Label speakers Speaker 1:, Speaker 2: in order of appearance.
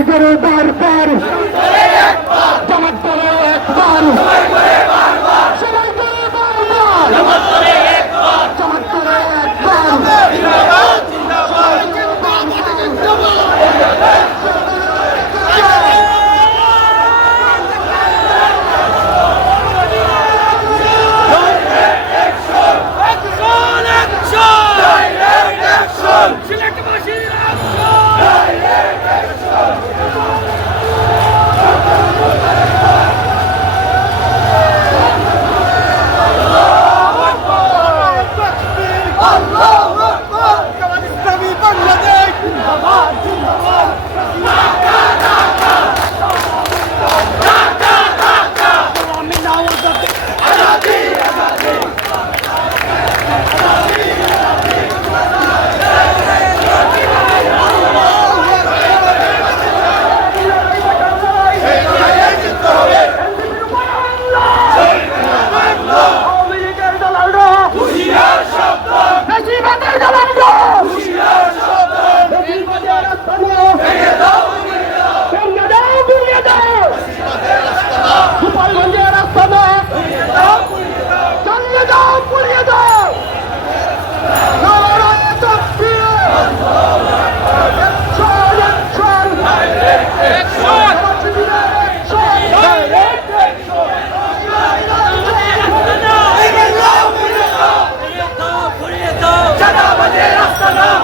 Speaker 1: সবাই ধরে
Speaker 2: Shalom!